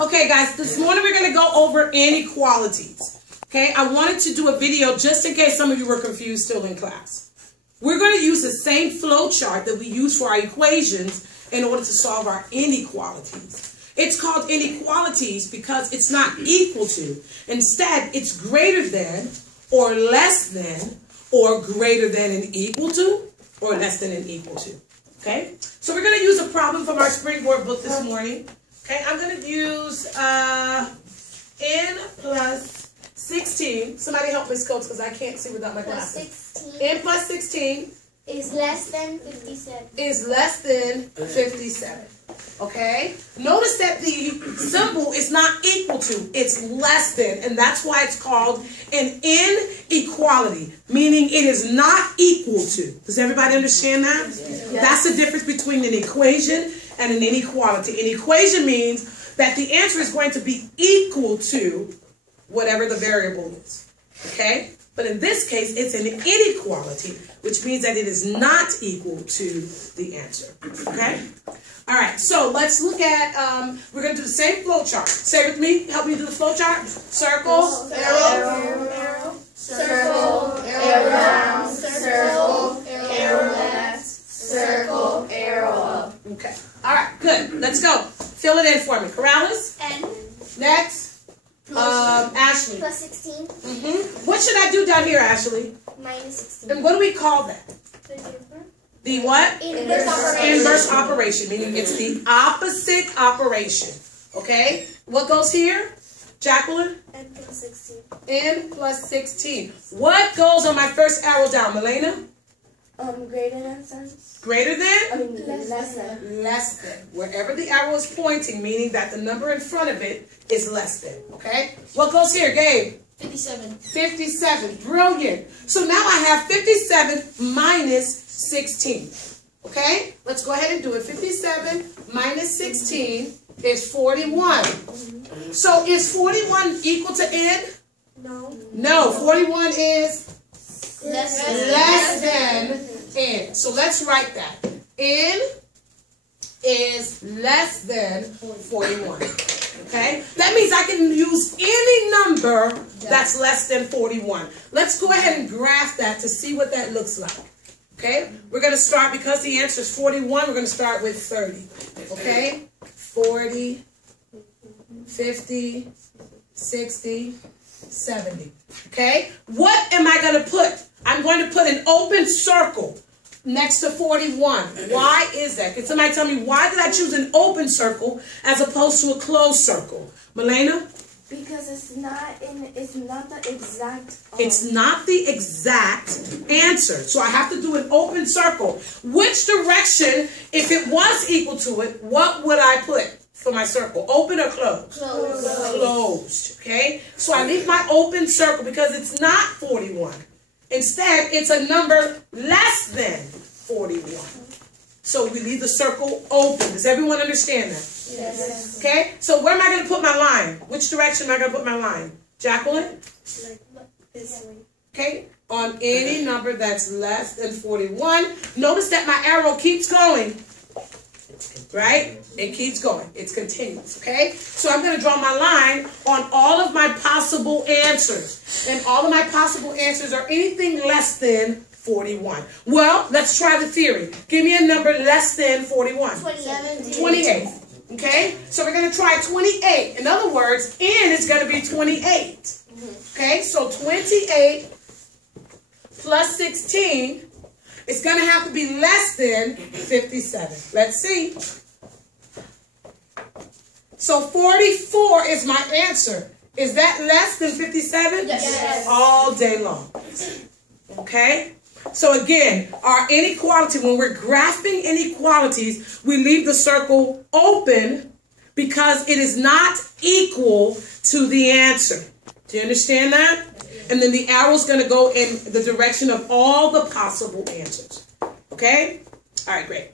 Okay, guys, this morning we're going to go over inequalities. Okay, I wanted to do a video just in case some of you were confused still in class. We're going to use the same flow chart that we use for our equations in order to solve our inequalities. It's called inequalities because it's not equal to. Instead, it's greater than or less than or greater than and equal to or less than and equal to. Okay, so we're going to use a problem from our Springboard book this morning. Okay, I'm going to use n plus 16. Somebody help Miss Coates because I can't see without my glasses. N plus 16 is less than 57. Is less than 57. Okay? Notice that the symbol is not equal to. It's less than. And that's why it's called an inequality, meaning it is not equal to. Does everybody understand that? Yes. That's the difference between an equation and an inequality. An equation means that the answer is going to be equal to whatever the variable is. Okay? But in this case, it's an inequality, which means that it is not equal to the answer. Okay? All right, so let's look at, we're going to do the same flow chart. Say with me, help me do the flow chart. Circle, Arrow, circle, arrow down, circle, arrow left, circle, arrow up. Okay, all right, good. Let's go. Fill it in for me. Corrales? N. Next. Ashley. Plus 16. What should I do down here, Ashley? Minus 16. And what do we call that? The what? Inverse operation. Inverse operation, meaning it's the opposite operation. Okay? What goes here? Jacqueline? N plus 16. N plus 16. What goes on my first arrow down, Milena? Greater than signs. Greater than? Less than. Less than. Wherever the arrow is pointing, meaning that the number in front of it is less than. Okay? What goes here, Gabe? 57. 57. Brilliant. So now I have 57 minus 16. Okay? Let's go ahead and do it. 57 minus 16 is 41. So is 41 equal to n? No. No. 41 is Less than n. So let's write that. N is less than 41. Okay? That means I can use any number that's less than 41. Let's go ahead and graph that to see what that looks like. Okay? We're going to start, because the answer is 41, we're going to start with 30. Okay? 40, 50, 60, 70. Okay? What am I going to put? I'm going to put an open circle next to 41. Why is that? Can somebody tell me why did I choose an open circle as opposed to a closed circle? Milena? Because it's not the exact. It's not the exact answer. So I have to do an open circle. Which direction, if it was equal to it, what would I put for my circle? Open or closed? Closed. Closed. Okay? So I leave my open circle because it's not 41. Instead, it's a number less than 41. So we leave the circle open. Does everyone understand that? Yes. Okay? So where am I going to put my line? Which direction am I going to put my line? Jacqueline? Like this way. Okay? On any number that's less than 41. Notice that my arrow keeps going. Right? It keeps going. It's continuous. Okay? So I'm going to draw my line on all of my possible answers. And all of my possible answers are anything less than 41. Well, let's try the theory. Give me a number less than 41. 28. Okay? So we're going to try 28. In other words, n is going to be 28. Okay? So 28 plus 16 is going to have to be less than 57. Let's see. So 44 is my answer. Is that less than 57? Yes. All day long. Okay? So again, our inequality, when we're graphing inequalities, we leave the circle open because it is not equal to the answer. Do you understand that? And then the arrow is going to go in the direction of all the possible answers. Okay? All right, great.